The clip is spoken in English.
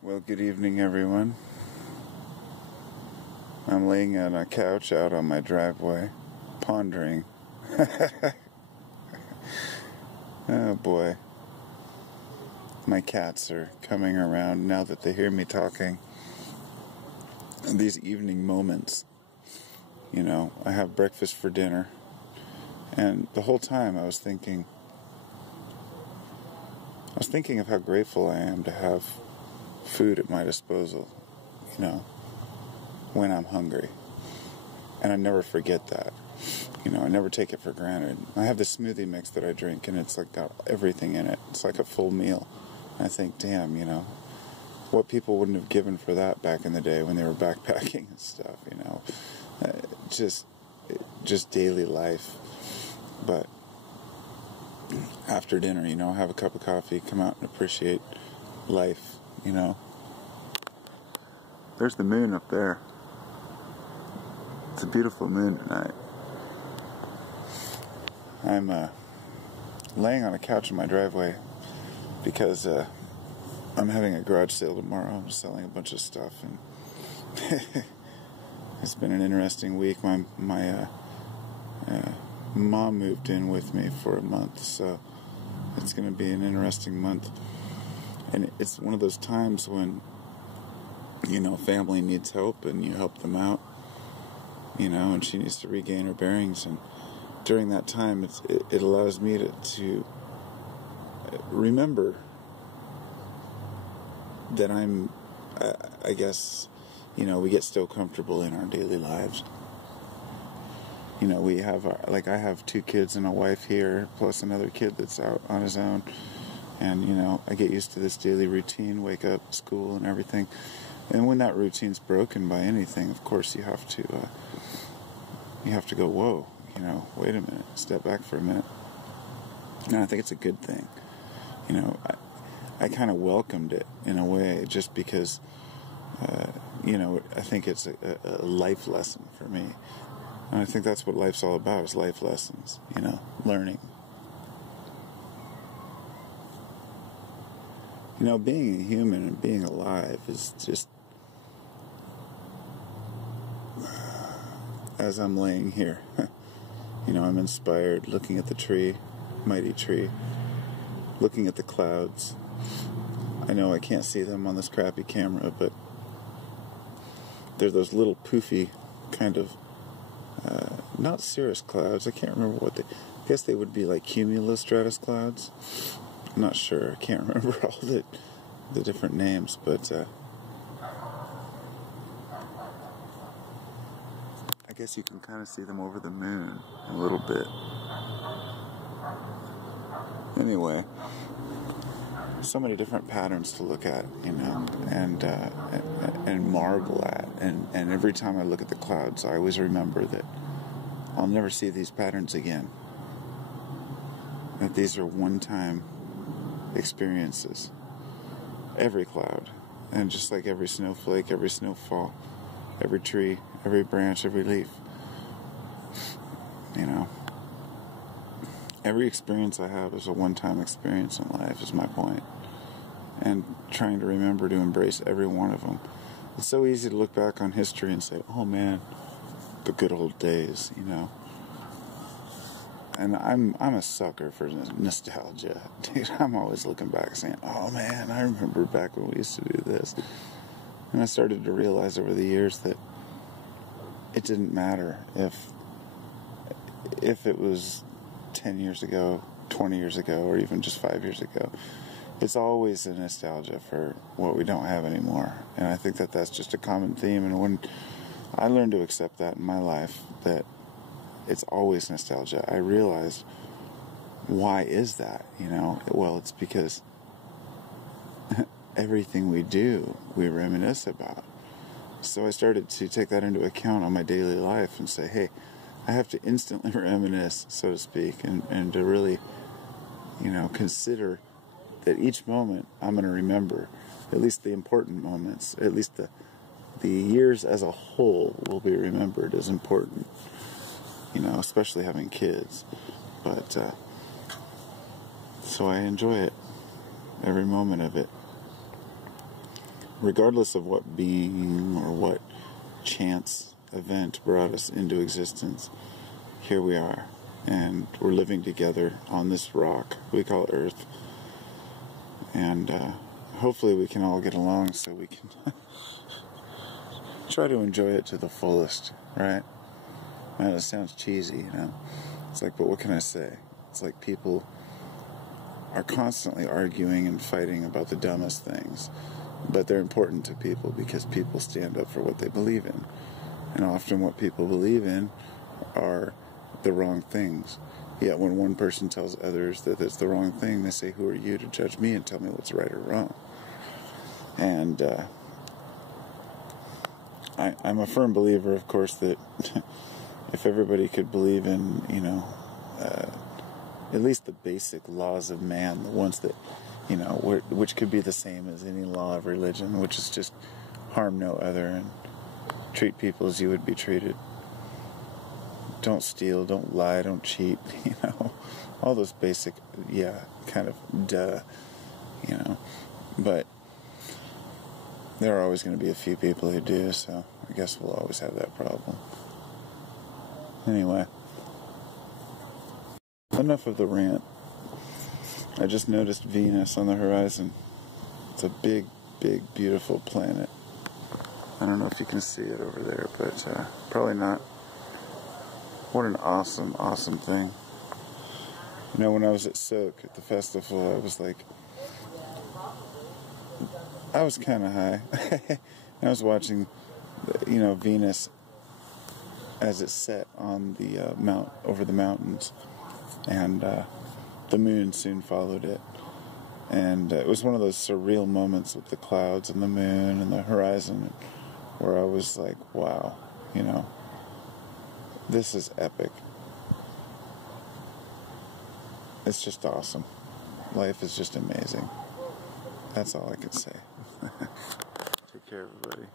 Well, good evening, everyone. I'm laying on a couch out on my driveway, pondering. Oh boy. My cats are coming around now that they hear me talking. And these evening moments, I have breakfast for dinner. And the whole time I was thinking of how grateful I am to have food at my disposal, when I'm hungry. And I never forget that. I never take it for granted. I have this smoothie mix that I drink, and it's like got everything in it. It's like a full meal. And I think, damn, what people wouldn't have given for that back in the day when they were backpacking and stuff, just daily life. But after dinner, have a cup of coffee, come out and appreciate life, There's the moon up there. It's a beautiful moon tonight. I'm laying on a couch in my driveway because I'm having a garage sale tomorrow. I'm selling a bunch of stuff, and it's been an interesting week. My mom moved in with me for a month, so it's going to be an interesting month. And it's one of those times when, family needs help and you help them out, and she needs to regain her bearings. And during that time, it allows me to remember that I guess, we get so comfortable in our daily lives. We have, I have 2 kids and a wife here, plus another kid that's out on his own. And, I get used to this daily routine, wake up, school, and everything. And when that routine's broken by anything, of course, you have to go, whoa, wait a minute, step back for a minute. And I think it's a good thing. I kind of welcomed it in a way, just because, I think it's a life lesson for me. And I think that's what life's all about, is life lessons, learning. Being a human and being alive is just, as I'm laying here, I'm inspired, looking at the tree, mighty tree, looking at the clouds. I know I can't see them on this crappy camera, but they're those little poofy kind of, not cirrus clouds. I can't remember I guess they would be like cumulostratus clouds. I'm not sure. I can't remember all the different names, but I guess you can kind of see them over the moon a little bit. Anyway, so many different patterns to look at, and marvel at. And every time I look at the clouds, I always remember that I'll never see these patterns again. That these are one-time experiences. Every cloud. And just like every snowflake, every snowfall, every tree, every branch, every leaf. Every experience I have is a one-time experience in life, is my point. And trying to remember to embrace every one of them. It's so easy to look back on history and say, oh man, the good old days, And I'm a sucker for nostalgia. Dude, I'm always looking back saying, oh man, I remember back when we used to do this. And I started to realize over the years that it didn't matter if it was 10 years ago, 20 years ago, or even just 5 years ago. It's always a nostalgia for what we don't have anymore. And I think that that's just a common theme. And when I learned to accept that in my life, that it's always nostalgia, I realized, why is that? Well, it's because everything we do, we reminisce about. So I started to take that into account on my daily life and say, hey, I have to instantly reminisce, so to speak, and to really, consider that each moment I'm going to remember, at least the important moments, at least the years as a whole will be remembered as important, especially having kids. But, so I enjoy it, every moment of it. regardless of what being or what chance event brought us into existence, here we are, and we're living together on this rock we call Earth, and hopefully we can all get along so we can try to enjoy it to the fullest, right? Man, it sounds cheesy, you know? It's like, but what can I say? It's like people are constantly arguing and fighting about the dumbest things, but they're important to people because people stand up for what they believe in. And often what people believe in are the wrong things. Yet when one person tells others that it's the wrong thing, they say, who are you to judge me and tell me what's right or wrong? And I'm a firm believer, of course, that if everybody could believe in, you know, at least the basic laws of man, the ones that, you know, which could be the same as any law of religion, which is just harm no other and treat people as you would be treated. Don't steal, don't lie, don't cheat, you know, all those basic, kind of duh, you know, but there are always going to be a few people who do, so I guess we'll always have that problem. Anyway, enough of the rant. I just noticed Venus on the horizon. It's a big, big, beautiful planet. I don't know if you can see it over there, but probably not. What an awesome, awesome thing. You know, when I was at Soak at the festival, I was like, I was kind of high. I was watching, you know, Venus as it set on the over the mountains, and the moon soon followed it. And it was one of those surreal moments with the clouds and the moon and the horizon, where I was like, wow, you know, this is epic. It's just awesome. Life is just amazing. That's all I can say. Take care, everybody.